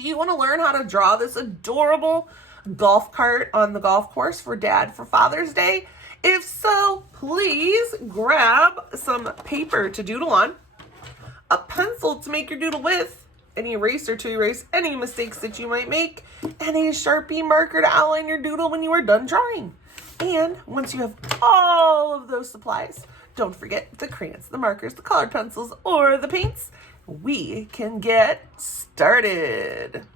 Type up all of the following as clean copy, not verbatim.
Do you want to learn how to draw this adorable golf cart on the golf course for Dad for Father's Day? If so, please grab some paper to doodle on, a pencil to make your doodle with, an eraser to erase any mistakes that you might make, and a Sharpie marker to outline your doodle when you are done drawing. And once you have all of those supplies, don't forget the crayons, the markers, the colored pencils, or the paints. We can get started.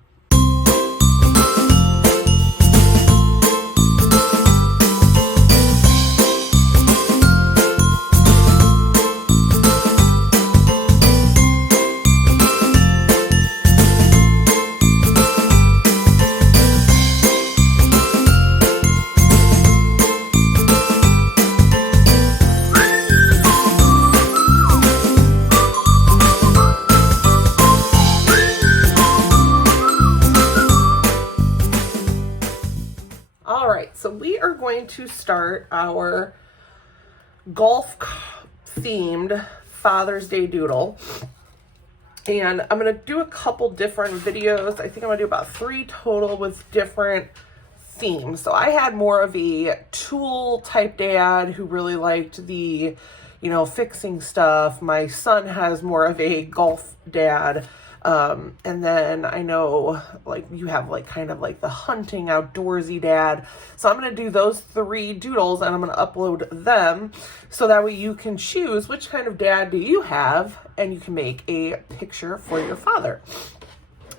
All right, so we are going to start our golf themed Father's Day doodle. And I'm going to do a couple different videos. I think I'm going to do about 3 total with different themes. So I had more of a tool type dad who really liked the, fixing stuff. My son has more of a golf dad. And then I know you have kind of the hunting outdoorsy dad. So I'm going to do those 3 doodles and I'm going to upload them so that way you can choose which kind of dad do you have and you can make a picture for your father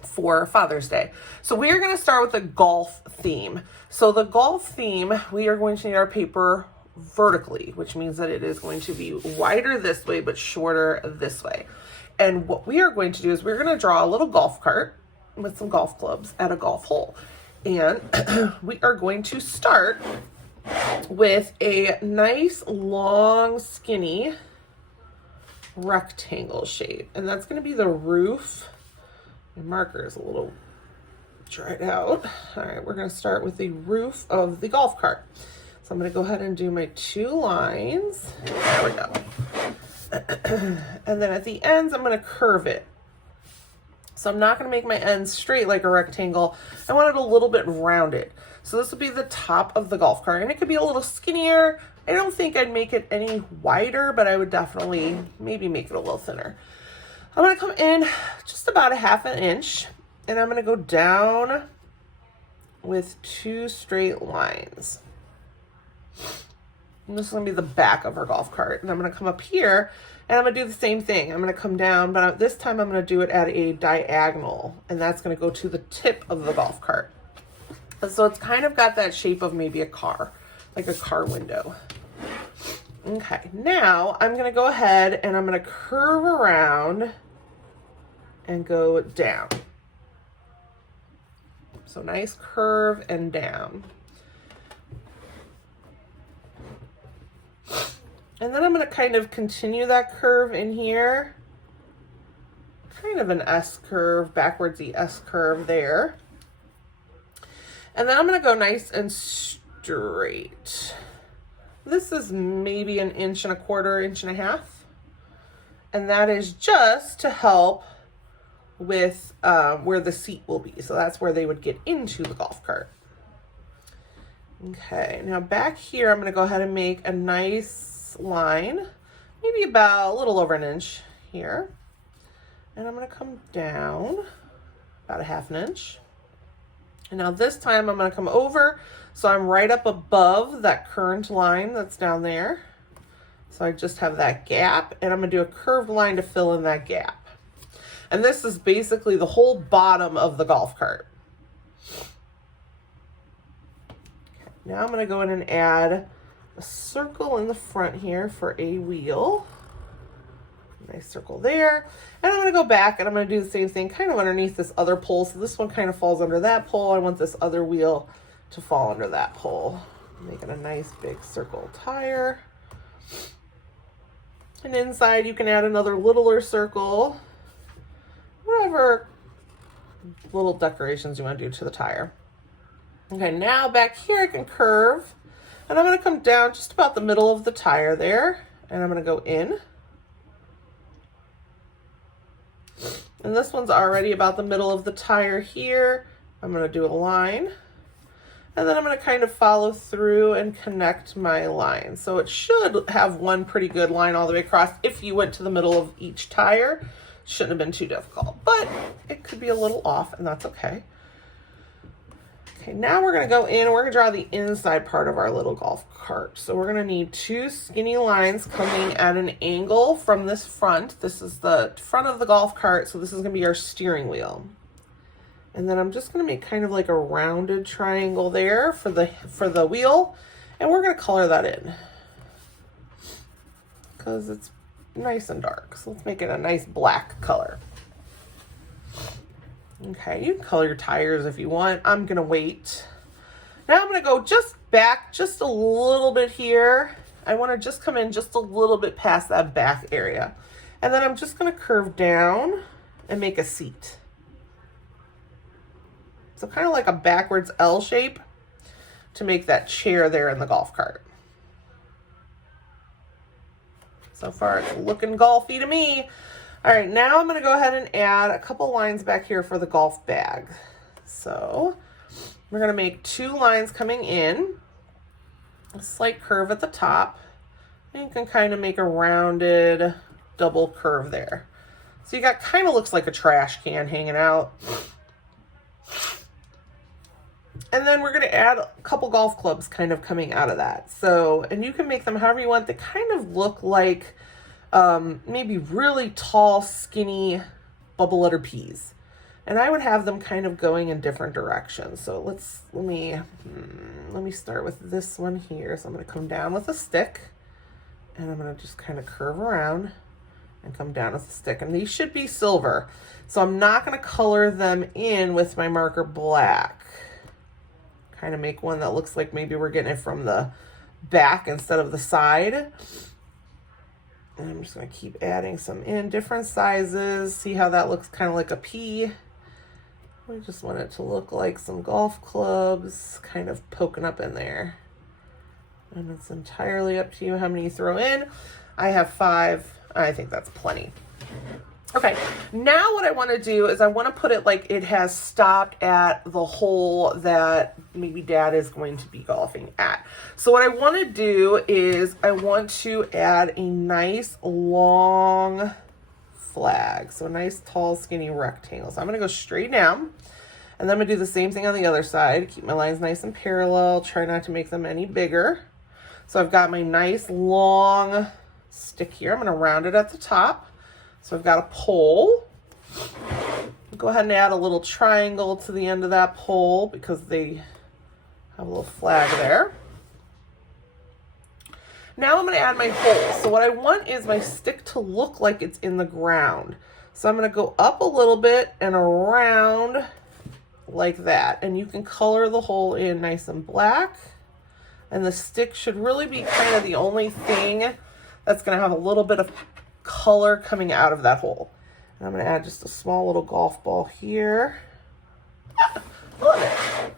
for Father's Day. So we are going to start with the golf theme. So the golf theme, we are going to need our paper vertically, which means that it is going to be wider this way, but shorter this way. And what we are going to do is we're going to draw a little golf cart with some golf clubs at a golf hole. And we are going to start with a nice, long, skinny rectangle shape. And that's going to be the roof. My marker is a little dried out. All right, we're going to start with the roof of the golf cart. So I'm going to go ahead and do my 2 lines. There we go. And then at the ends, I'm going to curve it. So I'm not going to make my ends straight like a rectangle. I want it a little bit rounded. So this will be the top of the golf cart. And it could be a little skinnier. I don't think I'd make it any wider, but I would definitely maybe make it a little thinner. I'm going to come in just about a 1/2 inch. And I'm going to go down with 2 straight lines. And this is going to be the back of our golf cart. And I'm going to come up here and I'm going to do the same thing. I'm going to come down, but this time I'm going to do it at a diagonal. And that's going to go to the tip of the golf cart. And so it's kind of got that shape of maybe a car, like a car window. Okay, now I'm going to go ahead and I'm going to curve around and go down. So nice curve and down. And then I'm going to kind of continue that curve in here. Kind of an S curve, backwardsy S curve there. And then I'm going to go nice and straight. This is maybe 1 1/4 inch, 1.5 inches. And that is just to help with where the seat will be. So that's where they would get into the golf cart. Okay, now back here, I'm going to go ahead and make a nice line, maybe about a little over 1 inch here. And I'm going to come down about a 1/2 inch. And now this time I'm going to come over. So I'm right up above that current line that's down there. So I just have that gap and I'm going to do a curved line to fill in that gap. And this is basically the whole bottom of the golf cart. Okay, now I'm going to go in and add a circle in the front here for a wheel. Nice circle there. And I'm going to go back and I'm going to do the same thing kind of underneath this other pole. So this one kind of falls under that pole. I want this other wheel to fall under that pole. Making a nice big circle tire. And inside you can add another littler circle. Whatever little decorations you want to do to the tire. Okay, now back here I can curve. And I'm going to come down just about the middle of the tire there. And I'm going to go in. And this one's already about the middle of the tire here. I'm going to do a line. And then I'm going to kind of follow through and connect my line. So it should have one pretty good line all the way across. If you went to the middle of each tire, shouldn't have been too difficult. But it could be a little off, and that's okay. Okay, now we're going to go in and we're going to draw the inside part of our little golf cart. So we're going to need two skinny lines coming at an angle from this front. This is the front of the golf cart, so this is going to be our steering wheel. And then I'm just going to make kind of like a rounded triangle there for the wheel, and we're going to color that in because it's nice and dark. So let's make it a nice black color. Okay, you can color your tires if you want. I'm going to wait. Now I'm going to go just back just a little bit here. I want to just come in just a little bit past that back area. And then I'm just going to curve down and make a seat. So kind of like a backwards L shape to make that chair there in the golf cart. So far it's looking golfy to me. All right, now I'm going to go ahead and add a couple lines back here for the golf bag. So we're going to make two lines coming in, a slight curve at the top, and you can kind of make a rounded double curve there. So you got kind of looks like a trash can hanging out. And then we're going to add a couple golf clubs kind of coming out of that. So, and you can make them however you want. They kind of look like maybe really tall, skinny bubble letter P's. And I would have them kind of going in different directions. So let me start with this one here. So I'm going to come down with a stick, and I'm going to just kind of curve around and come down with a stick. And these should be silver. So I'm not going to color them in with my marker black. Kind of make one that looks like maybe we're getting it from the back instead of the side. And I'm just going to keep adding some in different sizes. See how that looks kind of like a P. We just want it to look like some golf clubs kind of poking up in there. And it's entirely up to you how many you throw in. I have 5. I think that's plenty. Okay, now what I want to do is I want to put it like it has stopped at the hole that maybe Dad is going to be golfing at. So what I want to do is I want to add a nice long flag. So a nice tall skinny rectangle. So I'm going to go straight down, and then I'm going to do the same thing on the other side. Keep my lines nice and parallel. Try not to make them any bigger. So I've got my nice long stick here. I'm going to round it at the top. So I've got a pole. Go ahead and add a little triangle to the end of that pole because they have a little flag there. Now I'm going to add my hole. So what I want is my stick to look like it's in the ground. So I'm going to go up a little bit and around like that. And you can color the hole in nice and black. And the stick should really be kind of the only thing that's going to have a little bit of color coming out of that hole. And I'm going to add just a small little golf ball here. Love it.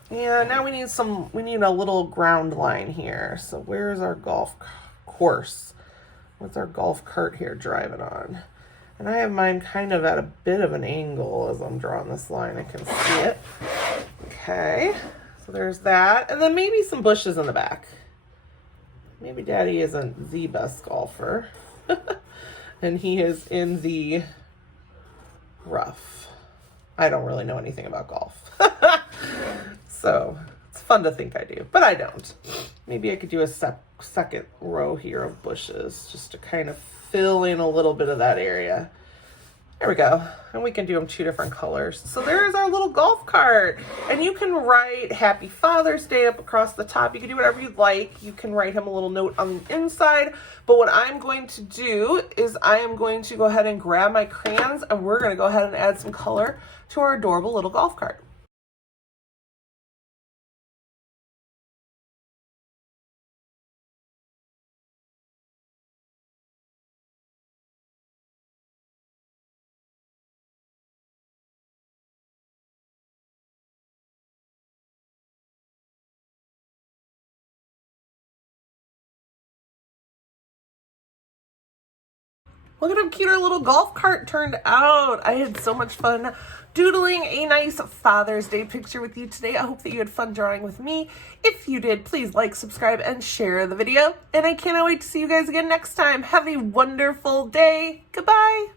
And now we need a little ground line here. So where's our golf course? What's our golf cart here driving on? And I have mine kind of at a bit of an angle as I'm drawing this line. I can see it. Okay, so there's that. And then maybe some bushes in the back. Maybe Daddy isn't the best golfer. And he is in the rough. I don't really know anything about golf. So it's fun to think I do, but I don't. Maybe I could do a second row here of bushes just to kind of fill in a little bit of that area. There we go. And we can do them 2 different colors. So there's our little golf cart. And you can write Happy Father's Day up across the top. You can do whatever you'd like. You can write him a little note on the inside. But what I'm going to do is I am going to go ahead and grab my crayons, and we're going to go ahead and add some color to our adorable little golf cart. Look at how cute our little golf cart turned out. I had so much fun doodling a nice Father's Day picture with you today. I hope that you had fun drawing with me. If you did, please like, subscribe, and share the video. And I cannot wait to see you guys again next time. Have a wonderful day. Goodbye.